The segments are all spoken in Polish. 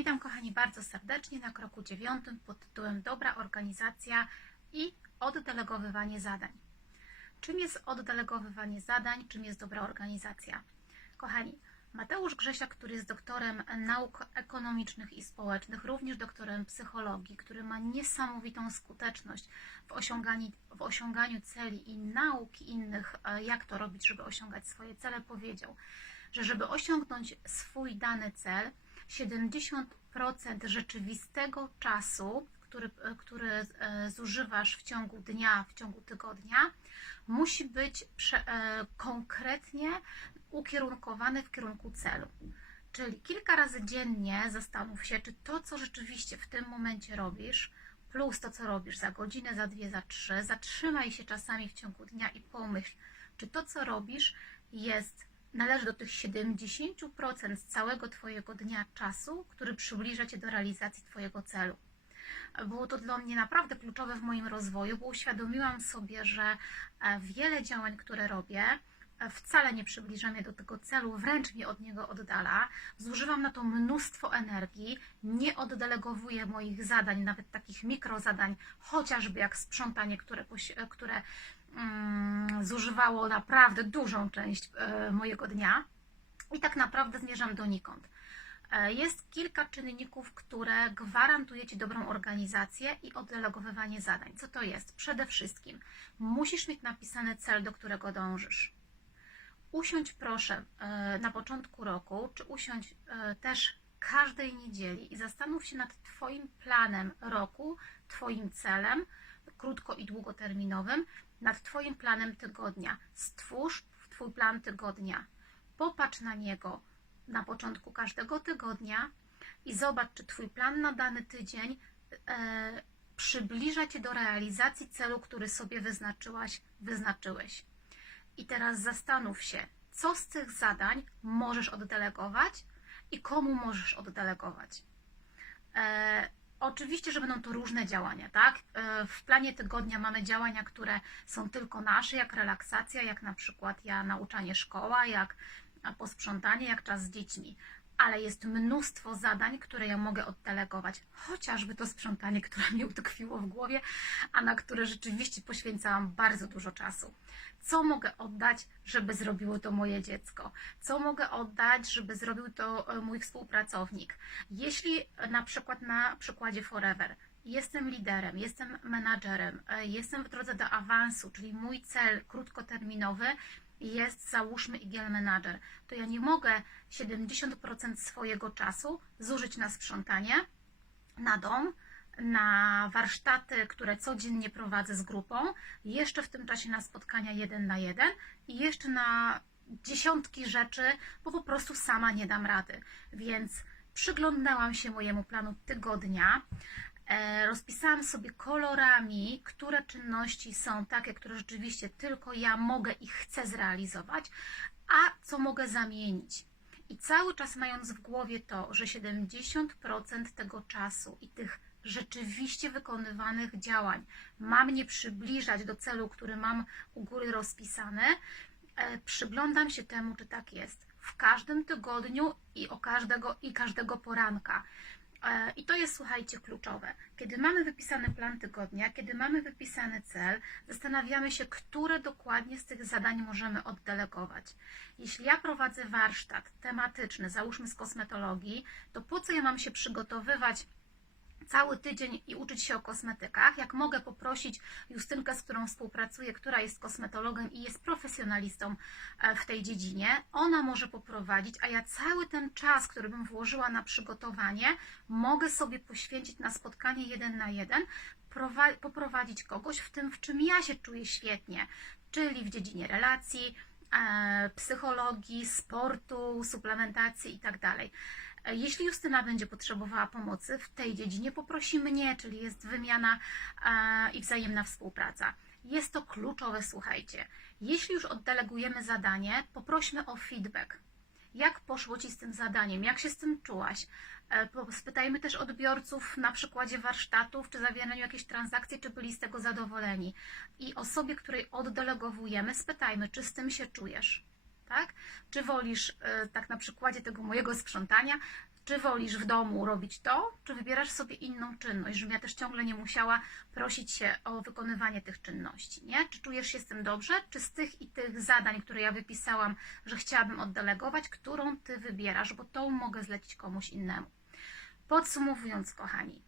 Witam kochani bardzo serdecznie na kroku dziewiątym pod tytułem Dobra organizacja i oddelegowywanie zadań. Czym jest oddelegowywanie zadań, czym jest dobra organizacja? Kochani, Mateusz Grzesiak, który jest doktorem nauk ekonomicznych i społecznych, również doktorem psychologii, który ma niesamowitą skuteczność w osiąganiu, w osiąganiu celi i nauki innych, e, jak to robić, żeby osiągać swoje cele, powiedział, że żeby osiągnąć swój dany cel, 70% rzeczywistego czasu, który, który e, zużywasz w ciągu dnia, w ciągu tygodnia, musi być prze, e, konkretnie ukierunkowany w kierunku celu. Czyli kilka razy dziennie zastanów się, czy to, co rzeczywiście w tym momencie robisz, plus to, co robisz za godzinę, za dwie, za trzy, zatrzymaj się czasami w ciągu dnia i pomyśl, czy to, co robisz, jest należy do tych 70% z całego Twojego dnia czasu, który przybliża Cię do realizacji Twojego celu. Było to dla mnie naprawdę kluczowe w moim rozwoju, bo uświadomiłam sobie, że e, wiele działań, które robię, e, wcale nie przybliża mnie do tego celu, wręcz mnie od niego oddala. Zużywam na to mnóstwo energii, nie oddelegowuję moich zadań, nawet takich mikrozadań, chociażby jak sprzątanie, które, które zużywało naprawdę dużą część e, mojego dnia i tak naprawdę zmierzam donikąd. E, Jest kilka czynników, które gwarantuje Ci dobrą organizację i oddelegowywanie zadań. Co to jest? Przede wszystkim musisz mieć napisany cel, do którego dążysz. Usiądź proszę e, na początku roku, czy usiądź też każdej niedzieli i zastanów się nad Twoim planem roku, Twoim celem, krótko i długoterminowym, nad Twoim planem tygodnia. Stwórz Twój plan tygodnia. Popatrz na niego na początku każdego tygodnia i zobacz, czy Twój plan na dany tydzień e, przybliża Cię do realizacji celu, który sobie wyznaczyłaś, wyznaczyłeś. I teraz zastanów się, co z tych zadań możesz oddelegować i komu możesz oddelegować. E, oczywiście, że będą to różne działania, tak? E, w planie tygodnia mamy działania, które są tylko nasze, jak relaksacja, jak na przykład ja nauczanie szkoła, jak posprzątanie, jak czas z dziećmi. Ale jest mnóstwo zadań, które ja mogę oddelegować. Chociażby to sprzątanie, które mi utkwiło w głowie, a na które rzeczywiście poświęcałam bardzo dużo czasu. Co mogę oddać, żeby zrobiło to moje dziecko? Co mogę oddać, żeby zrobił to e, mój współpracownik? Jeśli e, na przykład na przykładzie Forever jestem liderem, jestem menadżerem, e, jestem w drodze do awansu, czyli mój cel krótkoterminowy jest załóżmy IGL Manager, to ja nie mogę 70% swojego czasu zużyć na sprzątanie, na dom, na warsztaty, które codziennie prowadzę z grupą, jeszcze w tym czasie na spotkania jeden na jeden i jeszcze na dziesiątki rzeczy, bo po prostu sama nie dam rady. Więc przyglądałam się mojemu planu tygodnia, rozpisałam sobie kolorami, które czynności są takie, które rzeczywiście tylko ja mogę i chcę zrealizować, a co mogę zamienić. I cały czas mając w głowie to, że 70% tego czasu i tych rzeczywiście wykonywanych działań ma mnie przybliżać do celu, który mam u góry rozpisany, e, przyglądam się temu, czy tak jest. W każdym tygodniu i o każdego i każdego poranka. E, I to jest, słuchajcie, kluczowe. Kiedy mamy wypisany plan tygodnia, kiedy mamy wypisany cel, zastanawiamy się, które dokładnie z tych zadań możemy oddelegować. Jeśli ja prowadzę warsztat tematyczny, załóżmy z kosmetologii, to po co ja mam się przygotowywać cały tydzień i uczyć się o kosmetykach, jak mogę poprosić Justynkę, z którą współpracuję, która jest kosmetologiem i jest profesjonalistą e, w tej dziedzinie, ona może poprowadzić, a ja cały ten czas, który bym włożyła na przygotowanie, mogę sobie poświęcić na spotkanie jeden na jeden, prowa- poprowadzić kogoś w tym, w czym ja się czuję świetnie, czyli w dziedzinie relacji, e, psychologii, sportu, suplementacji itd. E, Jeśli Justyna będzie potrzebowała pomocy w tej dziedzinie, poprosi mnie, czyli jest wymiana e, i wzajemna współpraca. Jest to kluczowe, słuchajcie. Jeśli już oddelegujemy zadanie, poprośmy o feedback. Jak poszło Ci z tym zadaniem? Jak się z tym czułaś? E, Spytajmy też odbiorców na przykładzie warsztatów, czy zawieraniu jakiejś transakcji, czy byli z tego zadowoleni. I osobie, której oddelegowujemy, spytajmy, czy z tym się czujesz tak? Czy wolisz, e, tak na przykładzie tego mojego sprzątania, Czy wolisz w domu robić to, czy wybierasz sobie inną czynność, żebym ja też ciągle nie musiała prosić się o wykonywanie tych czynności, nie? Czy czujesz się z tym dobrze, czy z tych i tych zadań, które ja wypisałam, że chciałabym oddelegować, którą ty wybierasz, bo tą mogę zlecić komuś innemu. Podsumowując, kochani,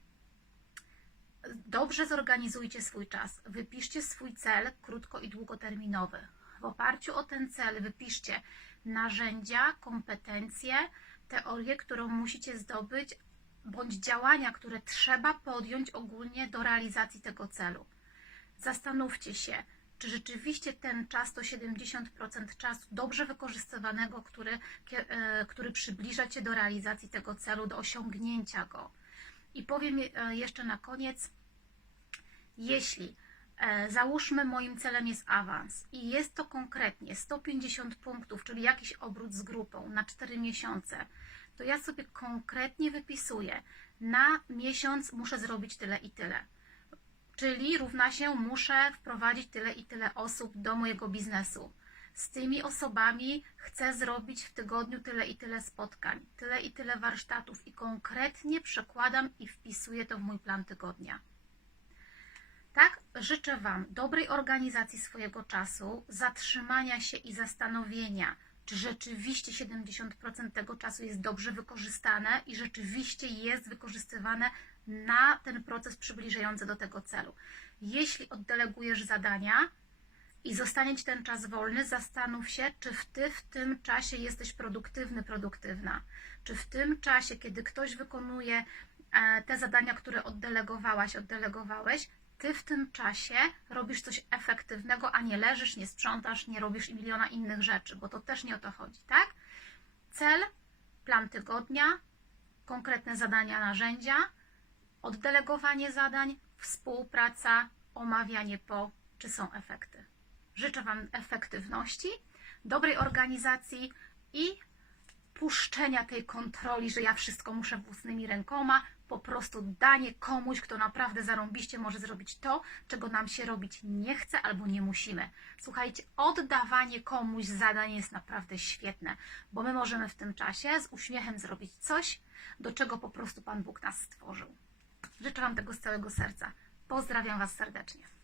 dobrze zorganizujcie swój czas, wypiszcie swój cel krótko i długoterminowy. W oparciu o ten cel wypiszcie narzędzia, kompetencje, teorię, którą musicie zdobyć, bądź działania, które trzeba podjąć ogólnie do realizacji tego celu. Zastanówcie się, czy rzeczywiście ten czas to 70% czasu dobrze wykorzystywanego, który, e, który przybliża Cię do realizacji tego celu, do osiągnięcia go. I powiem e, jeszcze na koniec, jeśli załóżmy moim celem jest awans i jest to konkretnie 150 punktów, czyli jakiś obrót z grupą na 4 miesiące, to ja sobie konkretnie wypisuję, na miesiąc muszę zrobić tyle i tyle. Czyli równa się muszę wprowadzić tyle i tyle osób do mojego biznesu. Z tymi osobami chcę zrobić w tygodniu tyle i tyle spotkań, tyle i tyle warsztatów i konkretnie przekładam i wpisuję to w mój plan tygodnia. Tak, życzę Wam dobrej organizacji swojego czasu, zatrzymania się i zastanowienia, czy rzeczywiście 70% tego czasu jest dobrze wykorzystane i rzeczywiście jest wykorzystywane na ten proces przybliżający do tego celu. Jeśli oddelegujesz zadania i zostanie Ci ten czas wolny, zastanów się, czy w Ty w tym czasie jesteś produktywny, produktywna. Czy w tym czasie, kiedy ktoś wykonuje e, te zadania, które oddelegowałaś, oddelegowałeś, ty w tym czasie robisz coś efektywnego, a nie leżysz, nie sprzątasz, nie robisz miliona innych rzeczy, bo to też nie o to chodzi, tak? Cel, plan tygodnia, konkretne zadania, narzędzia, oddelegowanie zadań, współpraca, omawianie po, czy są efekty. Życzę Wam efektywności, dobrej organizacji i puszczenia tej kontroli, że ja wszystko muszę własnymi rękoma, po prostu danie komuś, kto naprawdę zarąbiście może zrobić to, czego nam się robić nie chce albo nie musimy. Słuchajcie, oddawanie komuś zadań jest naprawdę świetne, bo my możemy w tym czasie z uśmiechem zrobić coś, do czego po prostu Pan Bóg nas stworzył. Życzę Wam tego z całego serca. Pozdrawiam Was serdecznie.